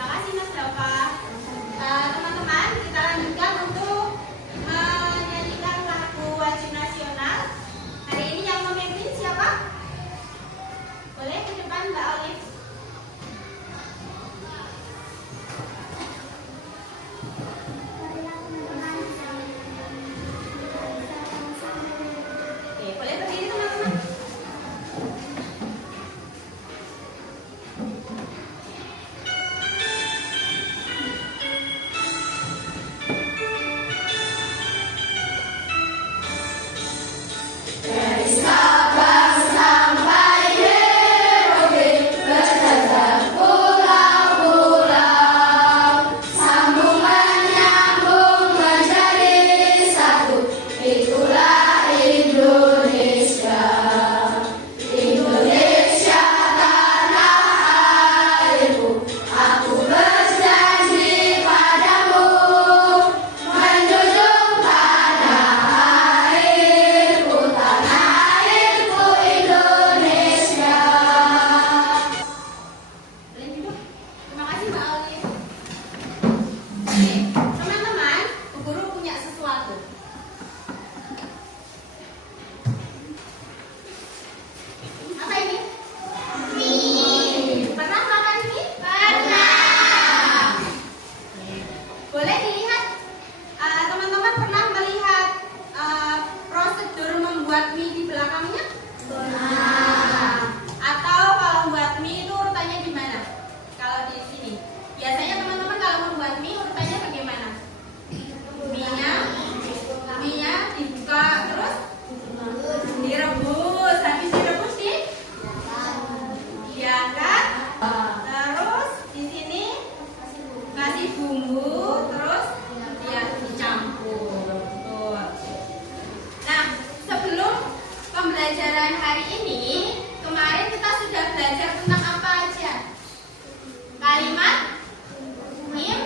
Terima kasih Mas Dava. Teman-teman, kita lanjutkan untuk menyanyikan lagu wajib nasional. Hari ini yang memimpin siapa? Boleh ke depan Mbak Olive. Oke, boleh berdiri teman-teman. Pembelajaran hari ini, kemarin kita sudah belajar tentang apa aja? Kalimat imbuhan.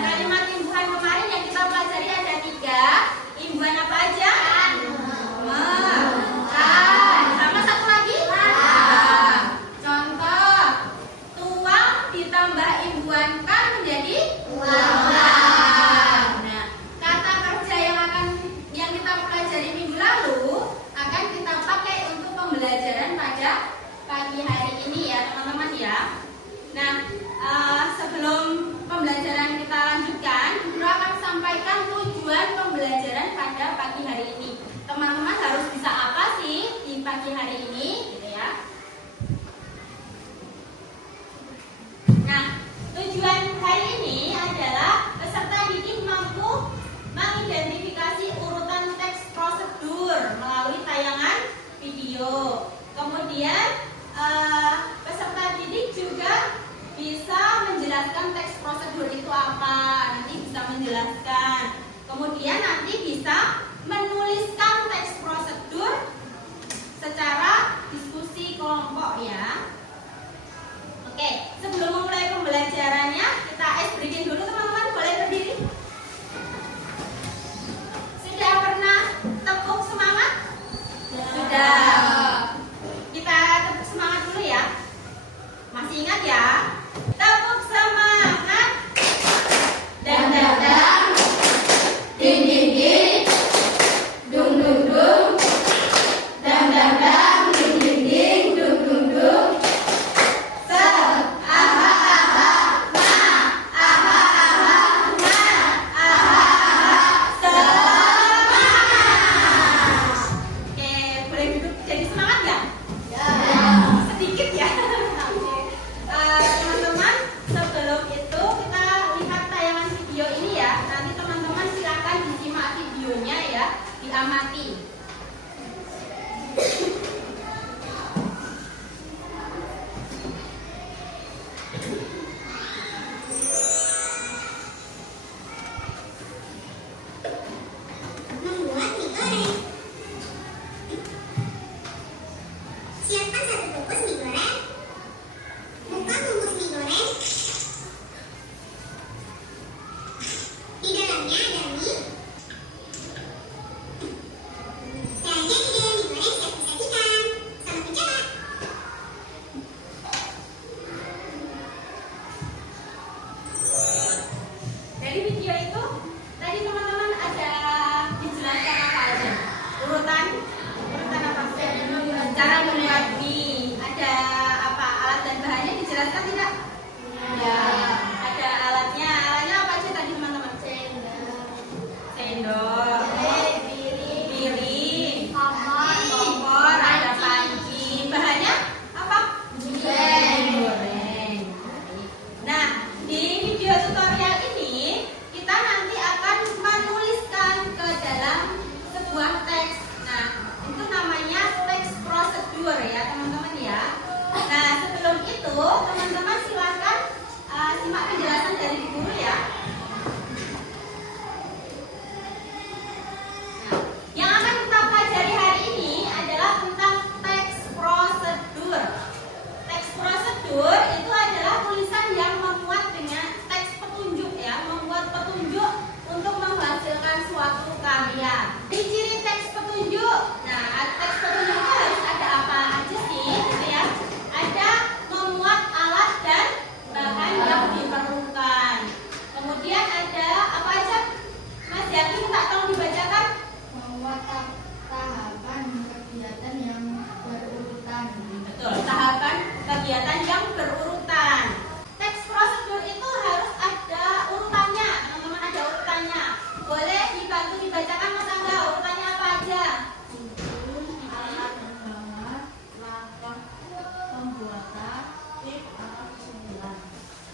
Kalimat imbuhan kemarin yang kita pelajari ada 3. Imbuhan apa aja? Kan. Sama satu lagi? Contoh, tuang ditambah imbuhan kan menjadi tuang. Pembelajaran pada pagi hari ini ya teman-teman ya. Nah, sebelum pembelajaran kita lanjutkan, Guru akan sampaikan tujuan pembelajaran pada pagi hari ini. Teman-teman harus bisa apa sih di pagi hari ini, gitu ya. Nah, tujuan hari ini adalah peserta didik mampu mengidentifikasi urutan teks prosedur melalui tayangan video. Kemudian peserta didik juga bisa menjelaskan teks prosedur itu apa, nanti bisa menjelaskan. Kemudian nanti bisa menuliskan teks prosedur secara diskusi kelompok ya. Oke, sebelum memulai pembelajarannya kita ice breaking dulu teman-teman, boleh berdiri? Sudah pernah tepuk semangat? Sudah. Kita tepuk semangat dulu ya. Masih ingat ya? Tepuk semangat. Dan dadang. Ding ding ding. Dung dung dung. Dan dadang. Ding ding ding. Dung dung dung. Se. Aha aha. Ma.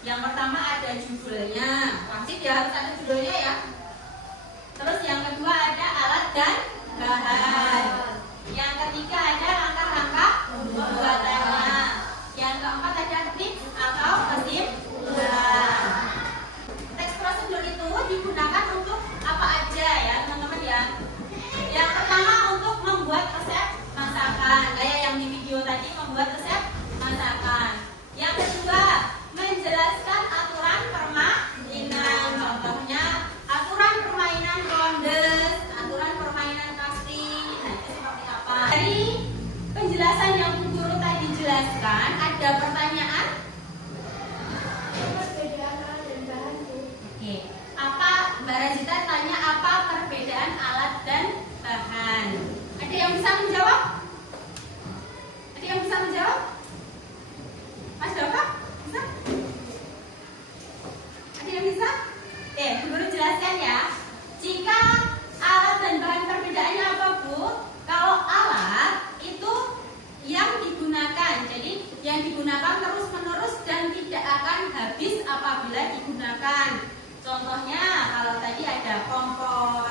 Yang pertama ada judulnya, wajib ya harus ada judulnya ya. Terus yang kedua ada alat dan bahan. Yang ketiga ada langkah-langkah pembuatannya. Yang keempat ada tips atau kesimpulan. Teks prosedur itu digunakan untuk apa aja ya teman-teman ya. Yang pertama untuk membuat resep masakan, kayak yang di video tadi membuat resep masakan. Yang kedua menjelaskan aturan permainan, contohnya aturan permainan rondes, aturan permainan kasti. Nah itu seperti apa? Dari penjelasan yang Bu Guru tadi jelaskan, ada pertanyaan? Perbedaan alat dan bahan. Oke. Apa Mbak Rajita tanya apa perbedaan alat dan bahan? Ada yang bisa menjawab? Ada yang bisa menjawab? Mas Dava? Bisa? Ada yang bisa? Bu Guru jelaskan ya. Jika alat dan bahan perbedaannya apa Bu? Kalau alat itu yang digunakan, jadi yang digunakan terus menerus dan tidak akan habis apabila digunakan. Contohnya kalau tadi ada kompor,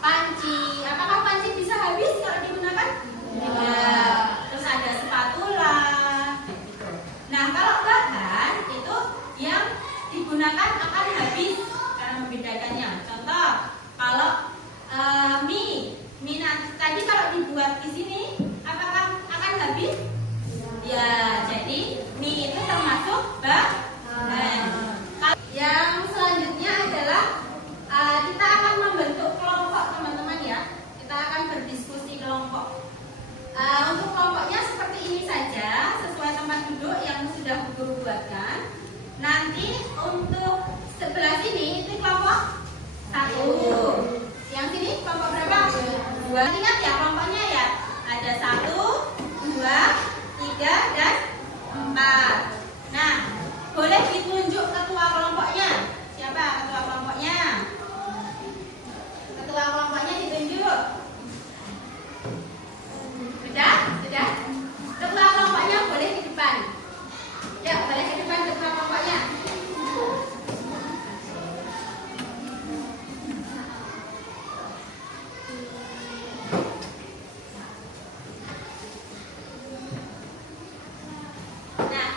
panci. Apakah panci bisa habis kalau digunakan? Tidak. Terus ada spatula. Gitu. Nah kalau bahan itu yang digunakan akan habis. Cara membedakannya. Contoh kalau mie tadi kalau dibuat di sini, apakah akan habis? Ya, jadi mie itu termasuk bahan. Yang selanjutnya adalah kita akan membentuk kelompok teman-teman ya. Kita akan berdiskusi kelompok. Untuk kelompoknya seperti ini saja, sesuai tempat duduk yang sudah Bu Guru buatkan. Nanti untuk sebelah sini itu kelompok 1. Yang sini kelompok berapa? 2. Ingat ya kelompoknya ya. Ada 1, 2, 3, dan 4. Nah, boleh ditunjuk ketua kelompoknya. Siapa ketua kelompoknya? Ketua kelompoknya ditunjuk. Sudah? Sudah? Ketua kelompoknya boleh di depan. Ya, boleh ke depan ketua kelompoknya. Nah,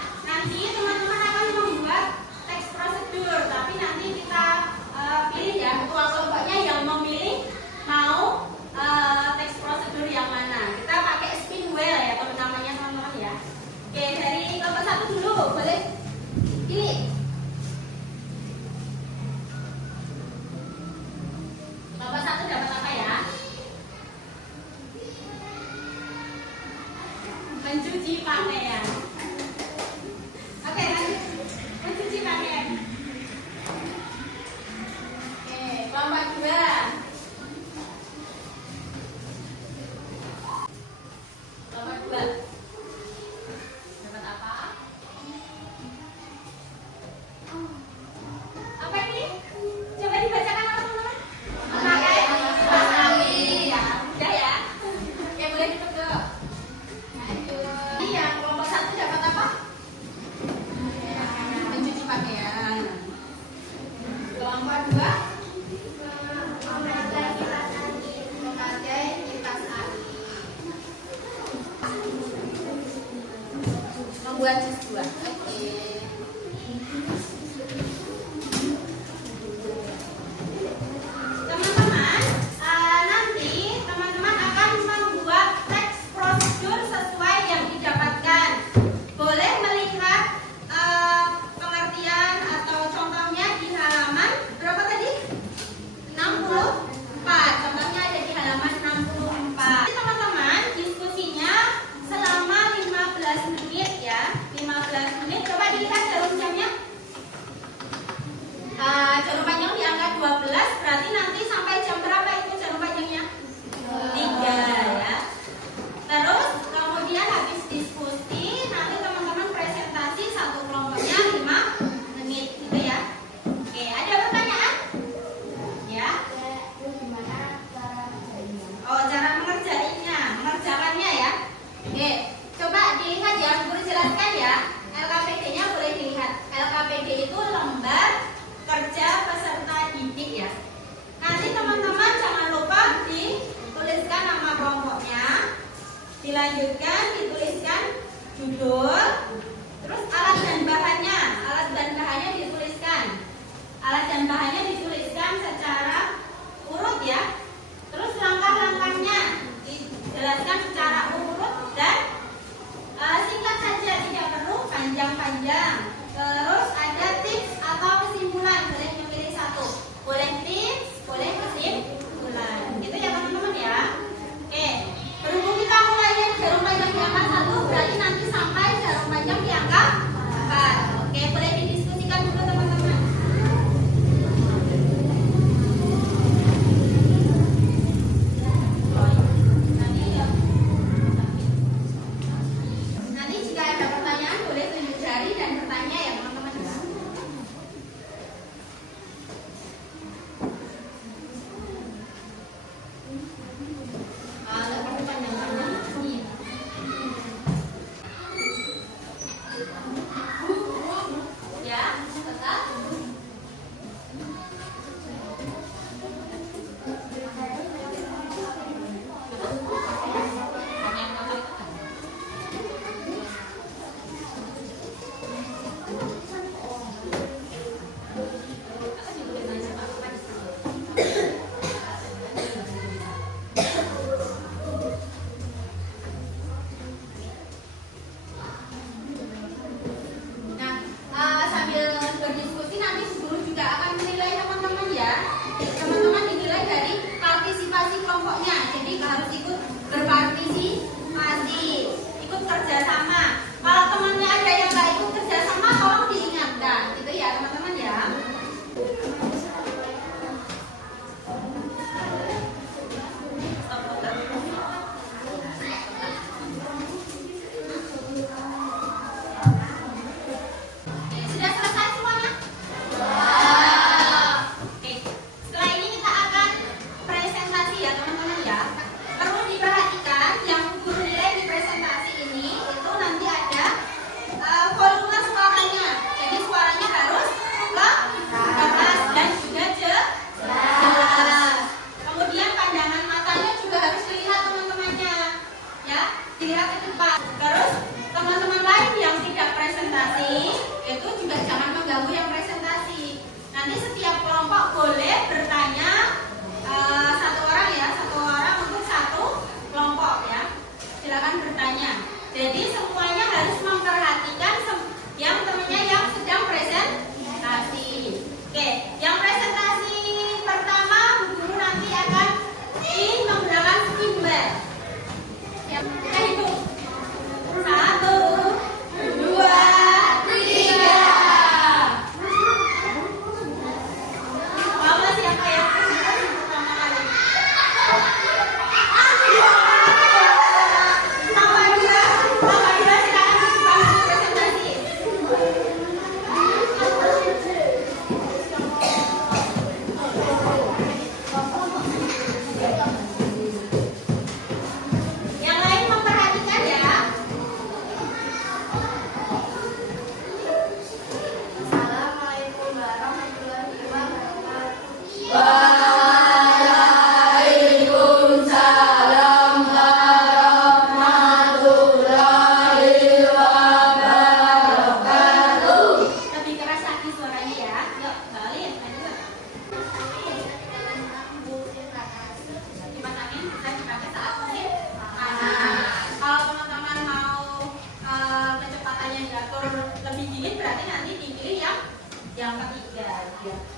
yang ketiga.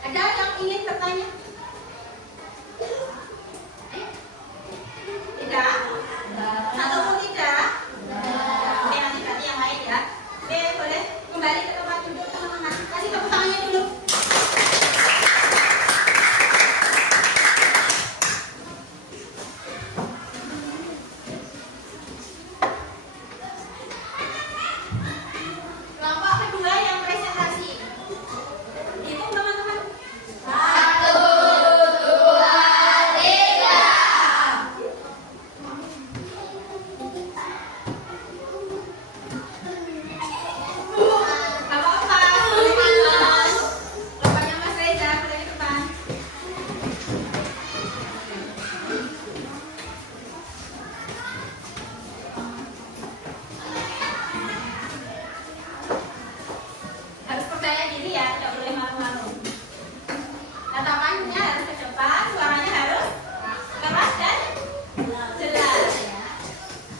Ada yang ingin bertanya? Tidak? Satu pun tidak? Oke, nanti berarti yang lain ya. Oke, boleh kembali ke tempat duduk teman-teman. Kasih tepuk tangannya dulu. Kelompok kedua yang presentasi. Hitung teman-teman. 1, 2, 3. Apa-apa, teman-teman. Kelompoknya Mas Reza, boleh ke depan. Harus percaya diri ya, tidak boleh malu-malu. Tatapannya harus ke depan, suaranya harus keras dan jelas ya.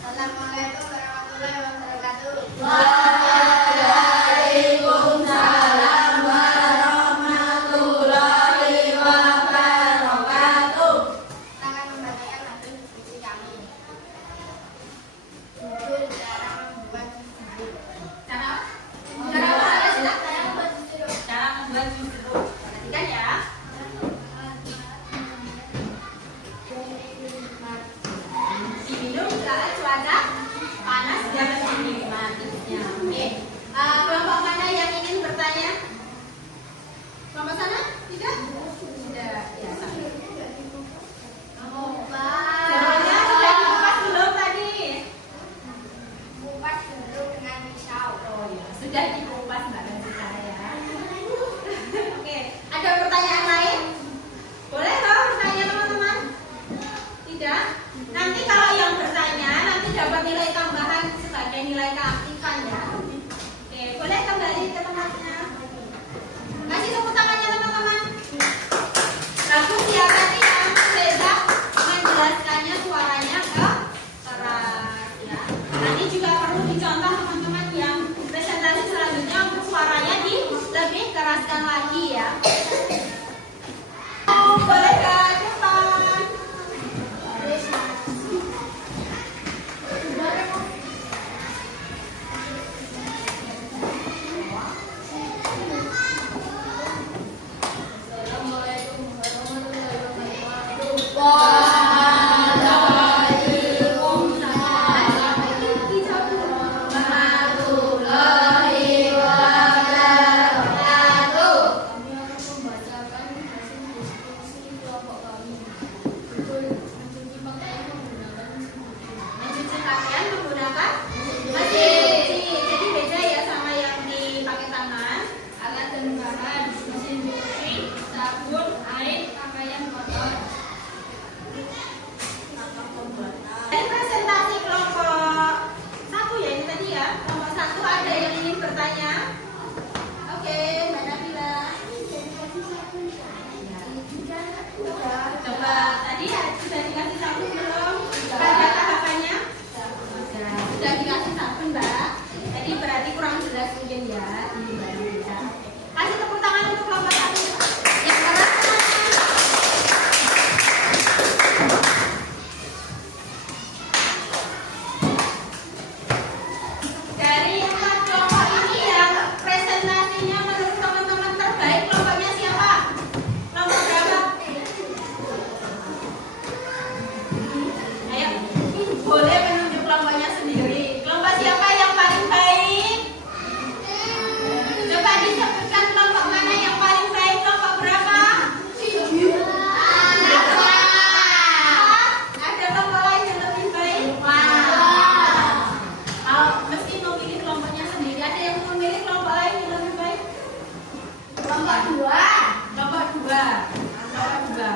Assalamualaikum warahmatullahi wabarakatuh. Waalaikumsalam warahmatullahi wabarakatuh. Akan membacakan hasil diskusi kami. Judul cara membuat jus. Cara apa? Cara membuat jus. Cara membuat jus jeruk. Perhatikan ya. Diminum saat cuaca panas dan dingin manisnya. Oke. Kelompok mana yang ingin bertanya? Kelompok sana? Tidak? Tidak. Ya, sama. Jeruknya sudah dikupas belum tadi? Kupas dulu dengan pisau. Oh iya, sudah dikupas Mbak Rosita ya. Oke, ada pertanyaan lain? Boleh toh bertanya teman-teman? Tidak? Nanti kalau yang bertanya nanti dapat nilai tambahan sebagai nilai keaktifan ya. Oke, boleh kembali ke tempatnya. Kasih tepuk tangannya teman-teman. Bagus ya tadi ya, Mas Reza menjelaskannya suaranya keras ya. Nanti juga perlu dicontoh teman-teman yang presentasi selanjutnya untuk suaranya lebih keraskan lagi ya. Boleh ke depan. Assalamualaikum warahmatullahi wabarakatuh. Kami akan membacakan hasil diskusi kelompok kami. Judul mencuci pakaian menggunakan Mencuci pakaian menggunakan mesin cuci. Jadi beda ya sama yang dipakai tangan. alat dan bahan mesin cuci, sabun, air, pakaian kotor. Dari presentasi kelompok satu ya ini tadi ya. Kelompok satu ada yang ingin bertanya? Oke, Mbak Nabila. Coba tadi ya sudah dikasih sabun belum? Ada tahapannya? Sudah dikasih sabun Mbak. Tadi berarti kurang jelas mungkin ya. Ini Mbak Nabila. Kasih tepuk tangan untuk kelompok satu. Yang keras teman-teman. Dari empat kelompok ini yang presentasinya menurut teman-teman terbaik kelompoknya siapa? Kelompok berapa? Ayo, boleh menunjuk kelompoknya sendiri. Kelompok siapa yang paling baik? Coba disebutkan kelompok mana yang paling baik. Kelompok berapa? Ada kelompok lain yang lebih baik? Meski memilih kelompoknya sendiri, ada yang memilih kelompok lain yang lebih baik? Kelompok dua. Kelompok dua. Kelompok dua.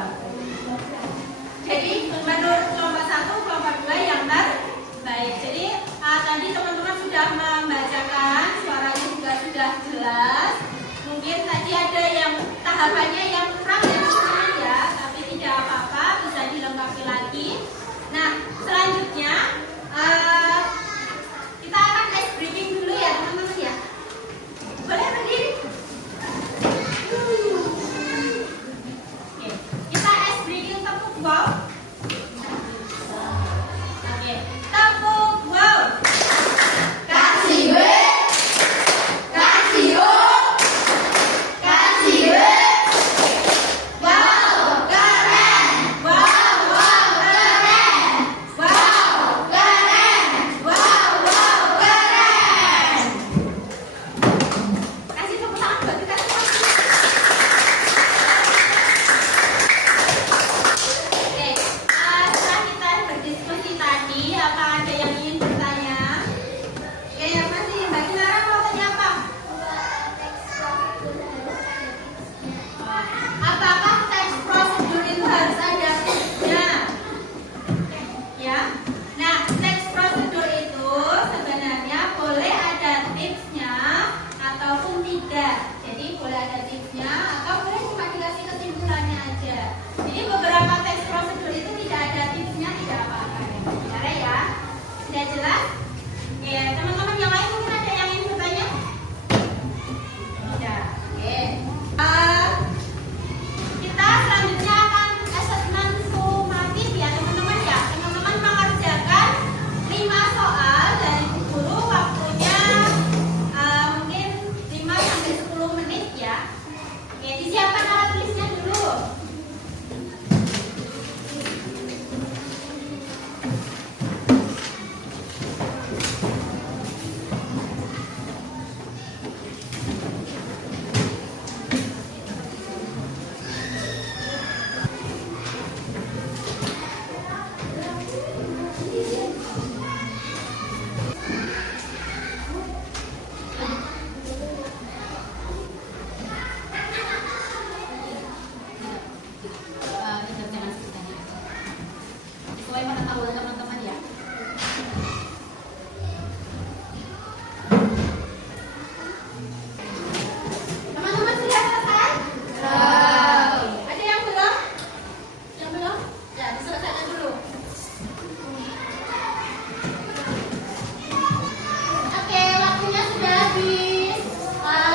Jadi menurut kelompok satu, kelompok dua yang terbaik. Jadi tadi teman-teman sudah membacakan, suaranya juga sudah jelas. Mungkin tadi ada yang tahapannya yang kurang ya teman-teman ya, tapi tidak apa-apa, bisa dilengkapi lagi. Nah, selanjutnya kita akan ice breaking dulu ya teman-teman ya. Boleh berdiri? boleh ada tipsnya atau boleh cuma dikasih kesimpulannya aja. Jadi beberapa teks prosedur itu tidak ada tipsnya, tidak apa-apa. Benar ya? Sudah jelas? Ya, teman-teman yang lain mungkin ada yang ingin bertanya? Tidak. Oke. Kita selanjutnya akan asesmen sumatif ya teman-teman ya. Teman-teman mengerjakan 5 soal dari Bu Guru, waktunya mungkin 5-10 menit ya. Oke, disiapkan alat tulisnya dulu. Sesuai pengetahuan teman-teman ya. Teman-teman sudah selesai? Ada yang belum? Yang belum? Ya, diselesaikan dulu. Oke, waktunya sudah habis.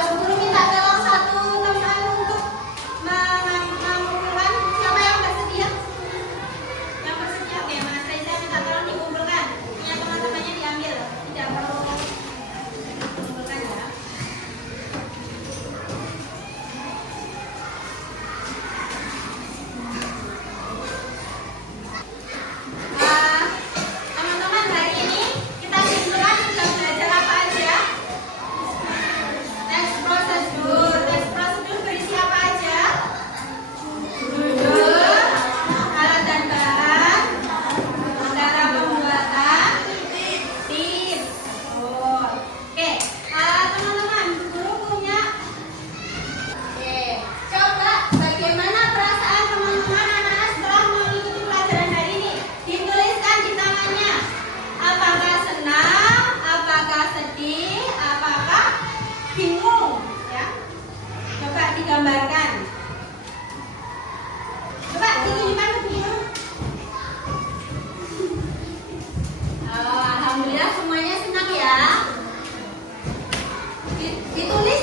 Guru minta tolong satu teman untuk mengumpulkan. Siapa yang bersedia? Yang bersedia, oke, Mas Reza minta tolong dikumpulkan. Punya teman-temannya diambil, tidak perlu dikumpulkan ya. Teman-teman, hari ini kita simpulkan sudah belajar apa aja? Teks prosedur. Teks prosedur berisi apa aja? Judul, alat dan bahan, cara pembuatan, tips. Oke, teman-teman, guru punya. Oke, coba bagaimana perasaan teman-teman anak-anak setelah mengikuti pelajaran hari ini? Dituliskan di tangannya. Apakah senang? Apakah sedih? Apakah bingung? Ya, coba digambarkan. Coba ditunjukkan ke guru. Alhamdulillah semuanya senang ya. Ditulis.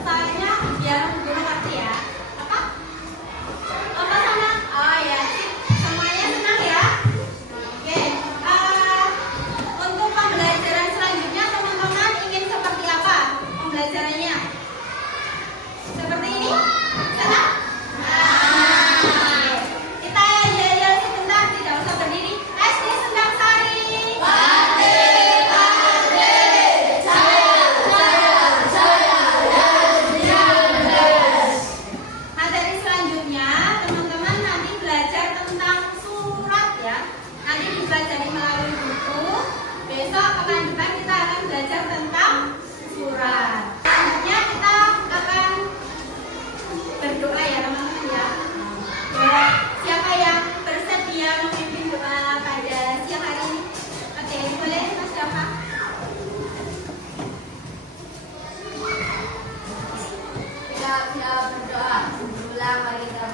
Soalnya biar guru ngerti ya. Apa? Apa sana? Oh ya, semuanya senang ya. Oke. Untuk pembelajaran selanjutnya teman-teman ingin seperti apa pembelajarannya? Seperti ini? Senang? Oke. Kita yel-yel sebentar, tidak usah berdiri. SD Sendang Sari. Materi selanjutnya teman-teman nanti belajar tentang surat ya. Nanti dipelajari melalui buku. Besok pekan depan kita akan belajar tentang surat. Selanjutnya kita akan berdoa ya teman-teman ya. Siapa yang bersedia memimpin doa pada siang hari ini? Oke, boleh Mas Dava. Siap berdoa. Ulang, mari kita